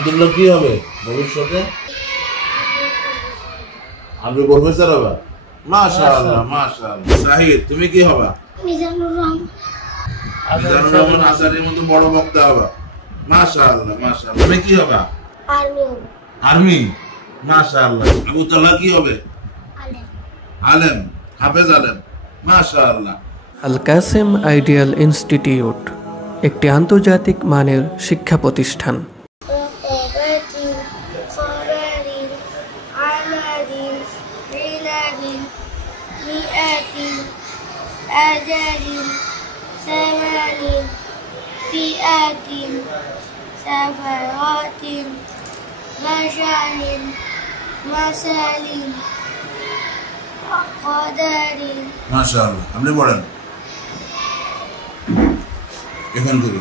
আব্দুল্লাহ কি হবে ভবিষ্যতে? আপনি প্রফেসর হবা? মাশাআল্লাহ মাশাআল্লাহ। সাহিদ তুমি কি হবা? মিজানুর রহমান। মিজানুর রহমান আসারের মতো বড় বক্তা হবা? মাশাআল্লাহ মাশাআল্লাহ। তুমি কি হবা? আর্মি হব। আর্মি? মাশাআল্লাহ। আবু তালহা কি হবে? আলেম। আলেম, হাফেজ আলেম। মাশাআল্লাহ। আল কাসেম আইডিয়াল ইনস্টিটিউট একটি আন্তর্জাতিক মানের শিক্ষা প্রতিষ্ঠান। মাশাআল্লাহ। আপনি বলেন এখান থেকে।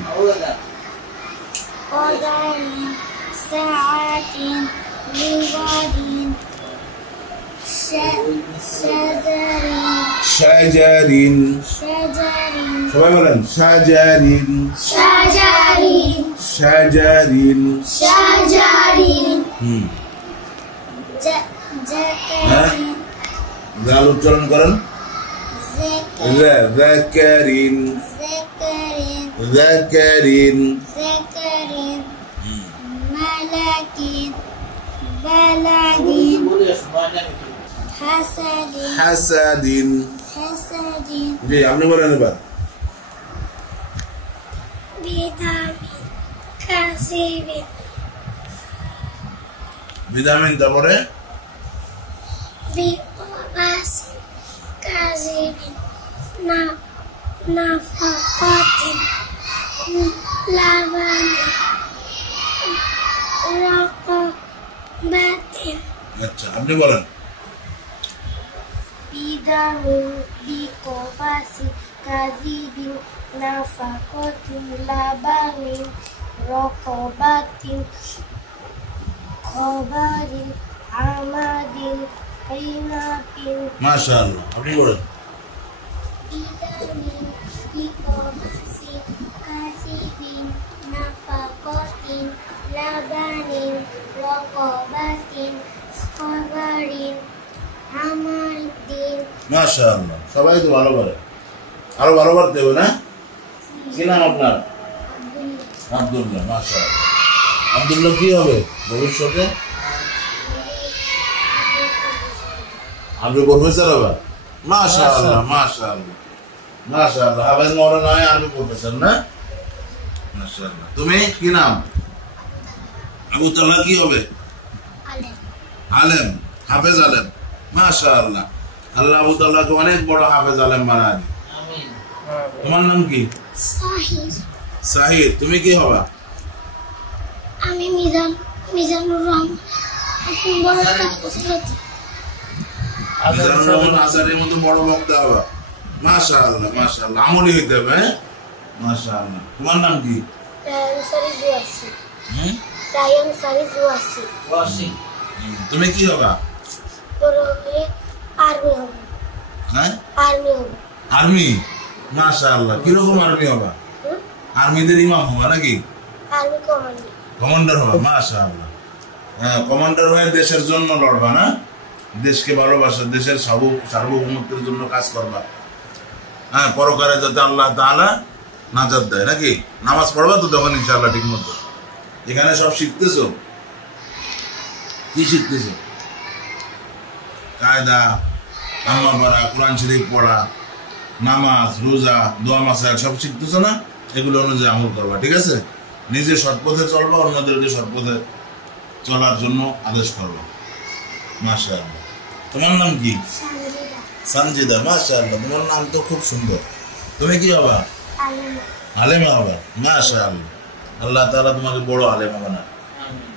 শাজারিন। সবাই বলেন শাজারিন। শাজারিন। শাজারিন। শাজারিন। জাল উচ্চারণ করেন। যাকারিন। যাকারিন। যাকারিন। মালাকিন। বালাগিন। হাসাদিন। হাসাদিন। হাসাদিন। জি আপনি বলেন এবার। ভিটামিন। কাসিবিন। ভিটামিন তারপরে বিপাসি কাজিবিন নাফাকাতিন লাবানি রাকাবাতিন। আচ্ছা আপনি বলেন। বিদামিন বিকবাসি কাজিবিন নাফাকাতিন লাবানি রাকাবাতিন খবরিন আমাদিন আইনাতিন। মাশাআল্লাহ। আপনি বলেন। ভিটামিন বিকবাসি কাজিবিন নাফাকাতিন লাবানিন রাকাবাতিন খবরিন আমাদিন। মাশাআল্লাহ। সবাই তো ভালো করে, আরো ভালো করতে হবে না? কি নাম আপনার? আব্দুল্লাহ। মাশাআল্লাহ। আব্দুল্লাহ কি হবে ভবিষ্যতে? আপনি প্রফেসর হবা? মাশাআল্লাহ মাশাআল্লাহ মাশাআল্লাহ। হাফেজ মাওলানা নয় আরবি প্রফেসর না? মাশাআল্লাহ। তুমি কি নাম? আবু তালহা কি হবে? আলেম। আলেম, হাফেজ আলেম। মাশাআল্লাহ। আল্লাহ আবু তালহাকে অনেক বড় হাফেজ আলেম বানায় দিন। আমিন। তোমার নাম কি? সাহিদ। সাহিদ তুমি কি হবা? আমি মিজানুর রহমান। মিজানুর রহমান আসারের মতো বড় বক্তা হবা? মাশাআল্লাহ মাশাআল্লাহ। আমলি হইতে হবে। মাশাআল্লাহ। তোমার নাম কি? রায়ান সারি জুয়াসি। রায়ান সারি জুয়াসি। তুমি কি হবা? বড় হয়ে আর্মি হব। হ্যাঁ আর্মি হব। আর্মি? মাশাআল্লাহ। কিরকম আর্মি হবা? আর্মিদের ইমাম হবা নাকি? Army commander. কমান্ডার হবা? মাশাআল্লাহ। হ্যাঁ কমান্ডার হয়ে দেশের জন্য লড়বা না? দেশকে ভালোবাসা, দেশের সার্বভৌমত্বের জন্য কাজ করবা। হ্যাঁ পরকালে যাতে আল্লাহ তাআলা নাজাত দেয় নাকি? নামাজ পড়বা তো তখন ইনশাআল্লাহ ঠিক মতো। এখানে সব শিখতেছো? কি শিখতেছো? কায়দা, আম্মা পড়া, কোরআন শরীফ পড়া, নামাজ, রোজা, দোয়া মাসাইল সব শিখতেছো না? এগুলো অনুযায়ী আমল করবা, ঠিক আছে? নিজে সৎপথে চলবা, অন্যদেরকে সৎপথে চলার জন্য আদেশ করবা। মাশাআল্লাহ। তোমার নাম কি? সঞ্জিদা। মাশাআল্লাহ। তোমার নাম তো খুব সুন্দর। তুমি কি হবা? আলেমা হবা? মাশাআল্লাহ। আল্লাহ তাআলা তোমাকে বড় আলেমা বানায়। আমিন।